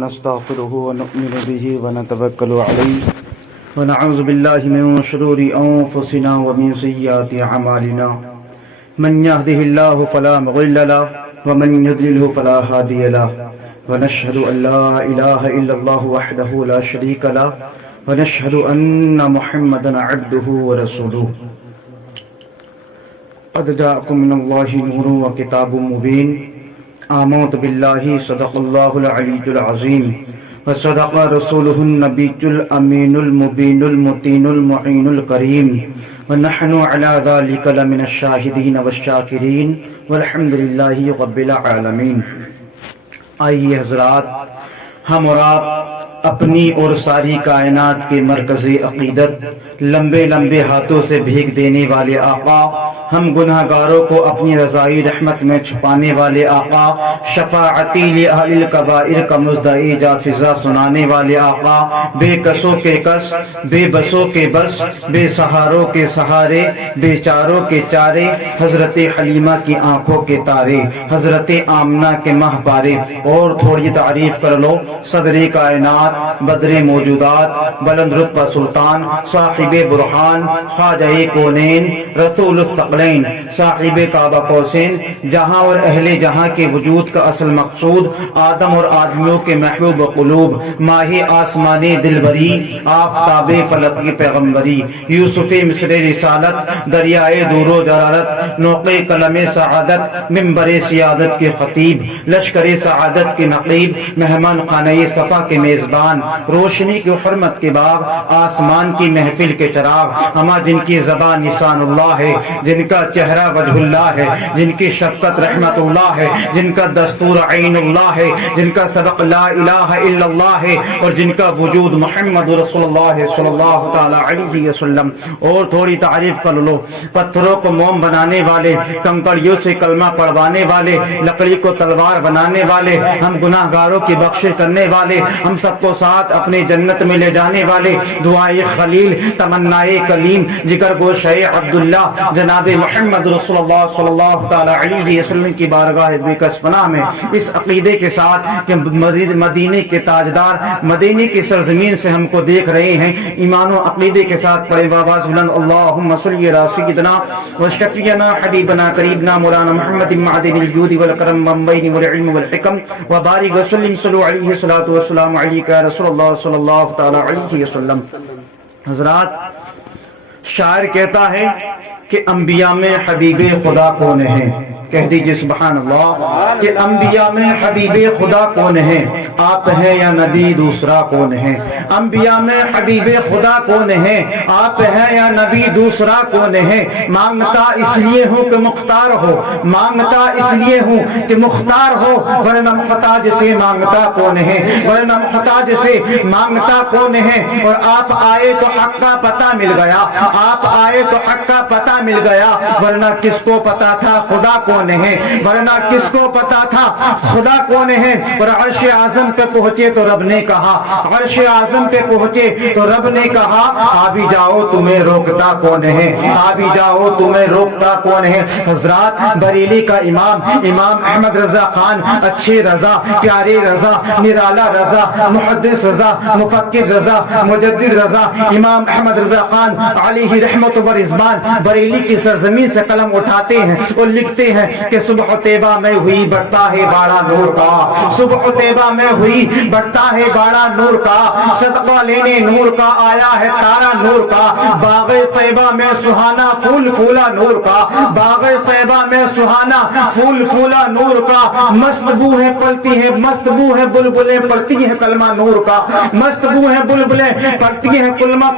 ونستغفره ونؤمن به ونتوكل عليه ونعوذ بالله من شرور أنفسنا ومن سيئات أعمالنا من يهده الله فلا مضل له ومن يضلل فلا هادي له ونشهد أن لا إله إلا الله وحده لا شريك له ونشهد أن محمدا عبده ورسوله قد جاءكم من الله نور وكتاب مبين آمنت بالله صدق الله العلي العظيم وصدق رسوله النبي الأمين المبين المتين المعين الكريم ونحن على ذلك لمن الشاهدين والشاكرين والحمد لله رب العالمين۔ آئیے حضرات، ہم اور آپ اپنی اور ساری کائنات کے مرکز عقیدت، لمبے لمبے ہاتھوں سے بھیگ دینے والے آقا، ہم گناہ گاروں کو اپنی رضائی رحمت میں چھپانے والے آقا، شفاعتی لأہل الکبائر کا مزدعی جا فضا سنانے والے آقا، بے کسوں کے کس، بے بسوں کے بس، بے سہاروں کے سہارے، بے چاروں کے چارے، حضرت حلیمہ کی آنکھوں کے تارے، حضرت آمنہ کے ماہ پارے۔ اور تھوڑی تعریف کر لو۔ صدر کائنات، بدر موجودات، بلند رتبہ سلطان، صاحب برہان، خواجہ کونین، رسول الثقلین، صاحب کعبہ قوسین، جہاں اور اہل جہاں کے وجود کا اصل مقصود، آدم اور آدمیوں کے محبوب قلوب، ماہی آسمانی دلبری، آفتاب فلک کی پیغمبری، یوسف مصر رسالت، دریائے دور و جلالت، نوقِ قلم سعادت، منبر سیادت کے خطیب، لشکر سعادت کے نقیب، مہمان خانہ صفا کے میزبان، روشنی کی حرمت کے باغ، آسمان کی محفل کے چراغ، ہما جن کی زبان نشان اللہ ہے، جن کا چہرہ وجہ اللہ ہے، جن کی شفقت رحمت اللہ ہے، جن کا دستور عین اللہ ہے، جن کا سبق لا الہ الا اللہ ہے، اور جن کا وجود محمد رسول اللہ صلی اللہ تعالی علیہ وسلم۔ اور تھوڑی تعریف کر لو۔ پتھروں کو موم بنانے والے، کنکریوں سے کلمہ پڑھوانے والے، لکڑی کو تلوار بنانے والے، ہم گناہ گاروں کی بخشش کرنے والے، ہم سب کو ساتھ اپنے جنت میں لے جانے والے، دعائے خلیل، تمنائے کلیم، جگر گوشہ عبداللہ، جناب محمد رسول اللہ صلی اللہ تعالی علیہ وسلم کی بارگاہ بےکس پناہ میں اس عقیدے کے ساتھ کہ مدینے کے تاجدار، مدینے کی سرزمین سے ہم کو دیکھ رہے ہیں، ایمان و عقیدے کے ساتھ پڑھیں باواز بلند اللہم صلی علی سیدنا وشفینا حبیبنا قریبنا مولانا محمد معدن الجود والکرم والبین والعلم والحکم وبارک وسلم صلو علیہ الصلاۃ والسلام علیک یا رسول اللہ صلی اللہ تعالی علیہ وسلم۔ حضرات، شاعر کہتا ہے کہ انبیاء میں حبیب خدا کون ہے؟ کہہ دیجئے سبحان اللہ کہ انبیاء میں حبیب خدا کون ہے؟ آپ ہیں یا نبی دوسرا کون ہے؟ انبیاء میں حبیب خدا کون ہے؟ آپ ہیں یا نبی دوسرا کون ہے؟ مانگتا اس لیے ہوں کہ مختار ہو، مانگتا اس لیے ہوں کہ مختار ہو، ورنہ محتاج سے مانگتا کون ہے؟ ورنہ محتاج سے مانگتا کون ہے؟ اور آپ آئے تو حق کا پتہ مل گیا، آپ آئے تو حق کا پتہ مل گیا، ورنہ کس کو پتا تھا خدا کون ہے؟ ورنہ کس کو پتا تھا خدا کون ہے؟ اور عرش اعظم پہ پہنچے تو رب نے کہا، عرش اعظم پہ پہنچے تو رب نے کہا آ بھی جاؤ تمہیں روکتا کون ہے؟ آ بھی جاؤ تمہیں روکتا کون ہے؟ حضرات، بریلی کا امام احمد رضا خان، اچھے رضا، پیارے رضا، نرالا رضا، محدث رضا، مفکر رضا، مجدد رضا، امام احمد رضا خان علیہ رحمت و رضوان بریلی کی سرزمین سے قلم اٹھاتے ہیں اور لکھتے ہیں کہ صبح طیبہ میں ہوئی بڑھتا ہے باڑا نور کا، صبح طیبہ میں ہوئی بڑھتا ہے باڑا نور کا، صدقہ لینے نور کا آیا ہے تارا نور کا، باغ طیبہ میں سہانا پھول پھولا نور کا، باغ طیبہ میں سہانا پھول پھولا نور کا، مست بو ہے پلتی ہے، مست بو ہے بلبلیں پڑھتی ہیں کلمہ نور کا، مست بو ہے بلبلیں پڑھتی ہیں کلمہ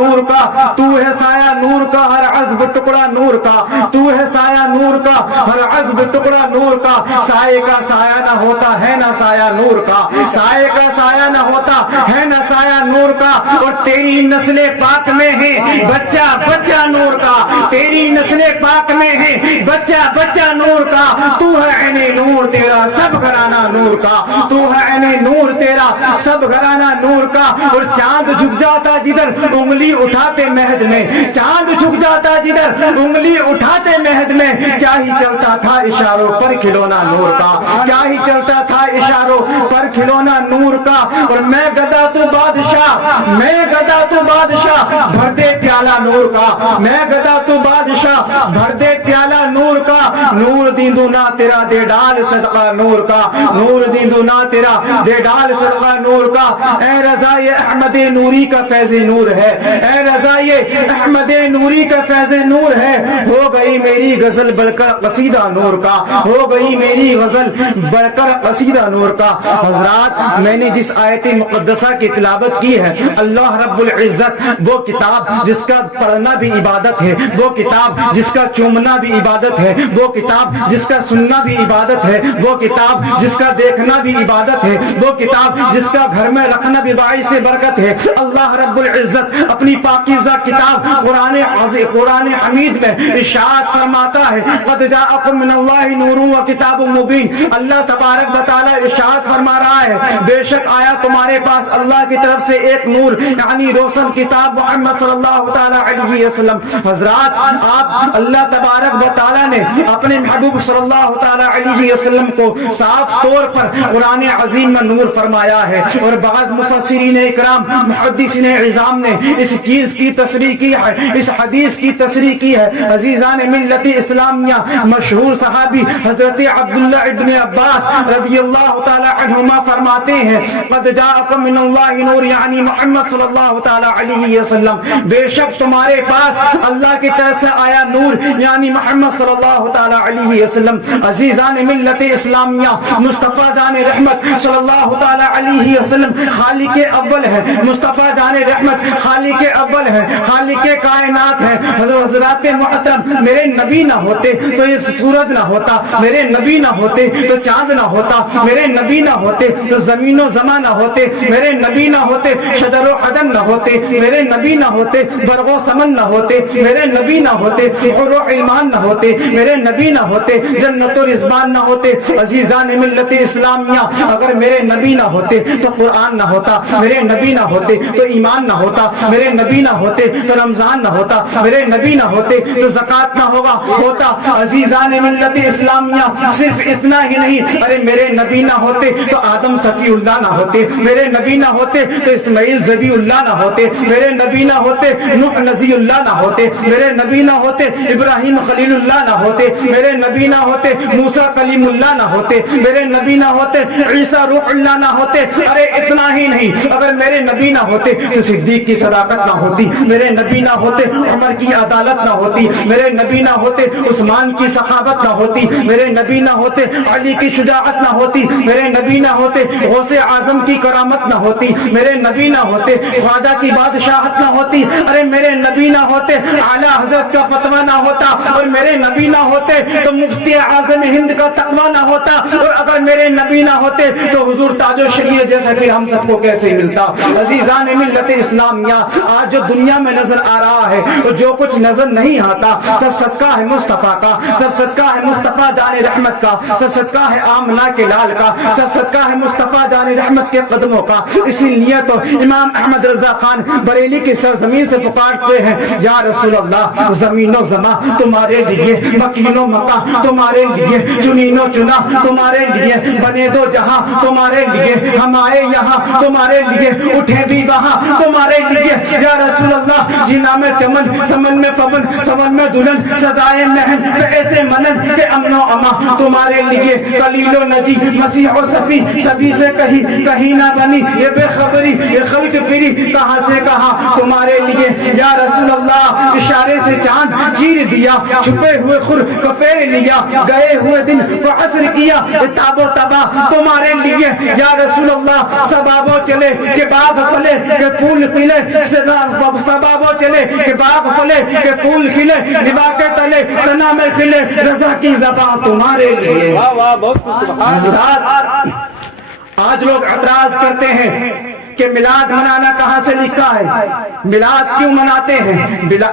نور کا، تو ہے سایہ نور کا ہر عزب ٹکڑا نور کا، تو ہے سایہ نور کا ہر عزب ٹکڑا نور کا، سائے کا سایہ نہ ہوتا ہے نہ سایہ نور کا، سائے کا سایہ نہ ہوتا ہے نہ سایہ نور کا، اور تیری نسل پاک میں ہے بچہ بچہ نور کا، تیری نسل پاک میں ہے بچہ بچہ نور کا، تو ہے عین نور تیرا سب گھرانہ نور کا، تو ہے عین نور تیرا سب گھرانہ نور کا، اور چاند جھک جاتا جدھر انگلی اٹھاتے مہد میں، چاند جھک جاتا جدھر انگلی اٹھاتے مہد میں، کیا ہی چلتا تھا اشاروں پر کھلونا نور کا، کیا ہی چلتا تھا اشاروں پر کھلونا نور کا۔ اور میں گدا تو بادشاہ، میں گدا تو بادشاہ، بھر دے پیالہ نور کا، میں گدا تو بادشاہ، بھر دے پیالہ نور کا، نور دیندو نہ تیرا دے ڈال صدقہ نور کا، نور دیندو نہ تیرا دے ڈال صدقہ نور کا۔ اے رضا یہ احمد نوری کا فیض نور ہے، اے رضا یہ احمد نوری کا فیض نور ہے۔ ہو گئی میری غزل بڑھ کر قصیدہ نور کا، ہو گئی میری غزل بڑھ کر قصیدہ نور کا۔ حضرات میں نے جس آیت مقدسہ کی تلاوت کی ہے، اللہ رب العزت وہ کتاب جس کا پڑھنا بھی عبادت ہے، وہ کتاب جس کا چومنا بھی عبادت ہے، وہ کتاب جس کا سننا بھی عبادت ہے، وہ کتاب جس کا دیکھنا بھی عبادت ہے، وہ کتاب جس کا گھر میں رکھنا بھی باعث برکت ہے۔ اللہ رب العزت اپنی پاکیزہ کتاب قرآن حمید میں ارشاد فرماتا ہے، قد جاءکم من اللہ نور و کتاب مبین۔ اللہ تبارک و تعالی ارشاد فرما رہا ہے، بے شک آیا تمہارے پاس اللہ کی طرف سے ایک نور، یعنی روشن کتاب محمد صلی اللہ تعالی علیہ وسلم۔ حضرات آپ اللہ تبارک و تعالی نے اپنے محبوب صلی اللہ تعالی علیہ وسلم کو صاف طور پر قرآن عظیم میں نور فرمایا ہے، اور بعض مفسرین اکرام محدثین عظام نے اس چیز کی تصریح کی ہے، اس حدیث کی تصریح کی ہے۔ عزیزان ملت اسلامیہ، مشہور صحابی حضرت عبداللہ ابن عباس رضی اللہ تعالی عنہما فرماتے ہیں، قد جاءکم من اللہ نور، یعنی محمد صلی اللہ تعالی علیہ وسلم، بے شک تمہارے پاس اللہ کی طرف سے آیا نور، یعنی محمد صلی اللہ تعالی علیہ وسلم۔ عزیزان ملت اسلامیہ، مصطفیٰ جان رحمت صلی اللہ تعالی علیہ وسلم خالق اول ہے، مصطفیٰ جان رحمت خالق اول ہے، خالق کائنات ہے۔ حضرات محترم، میرے نبی نہ ہوتے تو یہ سورج نہ ہوتا، میرے نبی نہ ہوتے تو چاند نہ ہوتا، میرے نبی نہ ہوتے تو زمین و زمان نہ ہوتے، میرے نبی نہ ہوتے شجر و حجر نہ ہوتے، میرے نبی نہ ہوتے برگ و سمن نہ ہوتے، میرے نبی نہ ہوتے حور و علمان نہ ہوتے، میرے نبی نہ ہوتے جنت و رضوان نہ ہوتے۔ عزیزان ملت اسلامیہ، اگر میرے نبی نہ ہوتے تو قرآن نہ ہوتا، میرے نبی نہ ہوتے تو ایمان نہ ہوتا، میرے نبی نہ ہوتے تو رمضان نہ ہوتا، میرے نبی نہ ہوتے تو زکوٰۃ نہ ہوتا۔ عزیزان ملت اسلامیہ، صرف اتنا ہی نہیں، ارے میرے نبی نہ ہوتے تو آدم صفی اللہ نہ ہوتے، میرے نبی نہ ہوتے تو اسماعیل ذبی اللہ نہ ہوتے، میرے نبی نہ ہوتے نوح نذیر اللہ نہ ہوتے، میرے نبی نہ ہوتے ابراہیم خلیل اللہ نہ ہوتے، میرے نبی نہ ہوتے موسیٰ کلیم اللہ نہ ہوتے، میرے نبی نہ ہوتے عیسیٰ روح اللہ نہ ہوتے۔ ارے اتنا ہی نہیں، اگر میرے نبی نہ ہوتے تو صدیق کی صداقت نہ ہوتی، میرے نبی نہ ہوتے عمر کی عدالت نہ ہوتی، میرے نبی نہ ہوتے عثمان کی سخاوت نہ ہوتی، میرے نبی نہ ہوتے علی کی شجاعت نہ ہوتی، میرے نبی نہ ہوتے غوث اعظم کی کرامت نہ ہوتی، میرے نبی نہ ہوتے خواجہ کی بادشاہت نہ ہوتی، ارے میرے نبی نہ ہوتے اعلیٰ حضرت کا فتویٰ نہ ہوتا، اور میرے نبی نہ ہوتے تو مفتی اعظم ہند کا تقویٰ نہ ہوتا، اور اگر میرے نبی نہ ہوتے تو حضور تاج و شریعت جیسا کہ ہم سب کو کیسے ملتا۔ عزیزان ملت اسلامیہ، آج جو دنیا میں نظر آ رہا ہے اور جو کچھ نظر نہیں آتا، سب صدقہ ہے مصطفیٰ کا، سب صدقہ ہے مصطفیٰ جان رحمت کا، سب صدقہ ہے آمنہ کے لال کا، سب صدقہ ہے مصطفیٰ جان رحمت کے قدموں کا۔ اسی لیے تو امام احمد رضا خان بریلی کی سرزمین سے پکارتے ہیں، یا رسول اللہ، زمین و زمان تمہارے لیے، مکین و مکہ تمہارے لیے، چنین و چنا تمہارے لیے، بنے دو جہاں تمہارے لیے، ہم آئے یہاں تمہارے لیے، اٹھے بھی وہاں تمہارے لیے۔ یا رسول اللہ، جنا میں چمن، سمن میں فبن، سمن میں دلہن، سزائے مہن پہ ایسے منن کہ امن و اما تمہارے لیے، قلیل و نجی مسیح و صفی سبھی سے کہیں نہ بنی یہ بے خبری، یہ خلق فری کہاں سے کہاں تمہارے لیے۔ یا رسول اللہ، اشارے سے چاند چیر دیا، چھپے ہوئے خور کو پھیر لیا، گئے ہوئے دن کو عصر کیا، تاب و تباہ تمہارے لیے۔ یا رسول اللہ، سبابوں چلے کہ باغ پھلے کہ پھول کھلے، سبابوں چلے کہ باغ پھلے کہ پھول کھلے، نبا کے تلے ثنا میں کھلے، رضا کی زبان تمہارے لیے۔ آج لوگ اعتراض کرتے ہیں کہ میلاد منانا کہاں سے لکھا ہے، میلاد کیوں مناتے ہیں،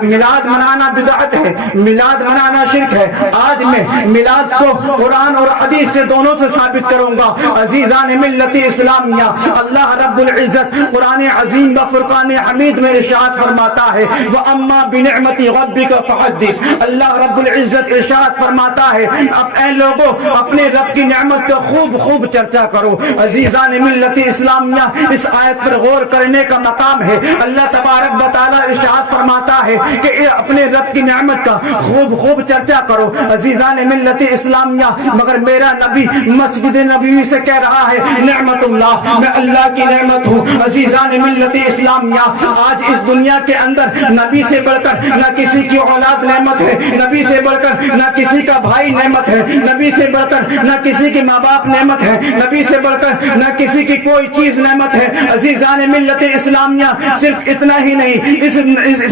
میلاد منانا بدعت ہے، میلاد منانا شرک ہے۔ آج میں میلاد کو قرآن اور حدیث سے دونوں سے ثابت کروں گا۔ عزیزان ملت اسلامیہ، اللہ رب العزت قرآن عظیم و فرقان حمید میں ارشاد فرماتا ہے وَأَمَّا بِنِعْمَةِ رَبِّكَ فَحَدِّثْ۔ اللہ رب العزت ارشاد فرماتا ہے اب اے لوگوں اپنے رب کی نعمت کو خوب خوب چرچا کرو۔ عزیزان ملت اسلامیہ، اس آیت پر غور کرنے کا مقام ہے۔ اللہ تبارک و تعالی ارشاد فرماتا ہے کہ اپنے رب کی نعمت کا خوب خوب چرچا کرو۔ عزیزان ملت اسلامیہ، مگر میرا نبی مسجد نبوی سے کہہ رہا ہے نعمت اللہ، میں اللہ کی نعمت ہوں۔ عزیزان ملت اسلامیہ، آج اس دنیا کے اندر نبی سے بڑھ کر نہ کسی کی اولاد نعمت ہے، نبی سے بڑھ کر نہ کسی کا بھائی نعمت ہے، نبی سے بڑھ کر نہ کسی کے ماں باپ نعمت ہے، نبی سے بڑھ کر نہ کسی کی کوئی چیز نعمت ہے۔ عزیزان ملت اسلامیہ، صرف اتنا ہی نہیں،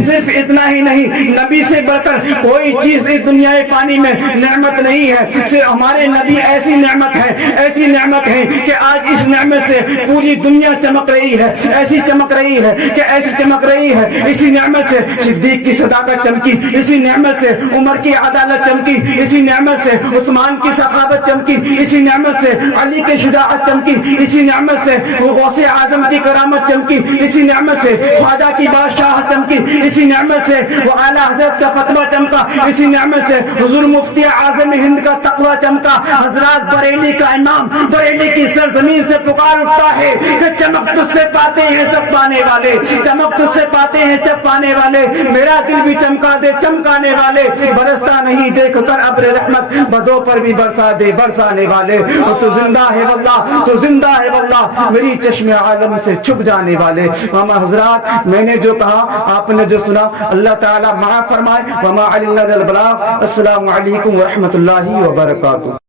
صرف اتنا ہی نہیں، نبی سے بڑھ کر کوئی چیز اس دنیا فانی میں نعمت نہیں ہے۔ صرف ہمارے نبی ایسی نعمت ہے، ایسی نعمت ہے کہ آج اس نعمت سے پوری دنیا چمک رہی ہے، ایسی چمک رہی ہے کہ ایسی چمک رہی ہے۔ اسی نعمت سے صدیق کی صداقت چمکی، اسی نعمت سے عمر کی عدالت چمکی، اسی نعمت سے عثمان کی سخاوت چمکی، اسی نعمت سے علی کی شجاعت چمکی، اسی نعمت سے غوث اعظم کی کرامت چمکی، اسی نعمت سے خواجہ کی بادشاہ چمکی، اسی نعمت سے وہ اعلی حضرت کا فتویٰ چمکا، اسی نعمت سے حضور مفتی اعظم ہند کا تقویٰ چمکا۔ حضرات بریلی کا امام بریلی کی سرزمین سے پکار اٹھتا ہے کہ چمک تجھ سے پاتے ہیں سب پانے والے، چمک تجھ سے پاتے ہیں سب پانے والے، میرا دل بھی چمکا دے چمکانے والے، برستا نہیں دیکھ کر ابر رحمت، بدوں پر بھی برسا دے برسانے والے، اور تو زندہ ہے واللہ، تو زندہ ہے واللہ، میری چشم عالم سے چھپ جانے والے۔ ماما حضرات، میں نے جو کہا آپ نے جو سنا، اللہ تعالیٰ معاف فرمائے۔ وما علینا الا البلاغ۔ السلام علیکم ورحمۃ اللہ وبرکاتہ۔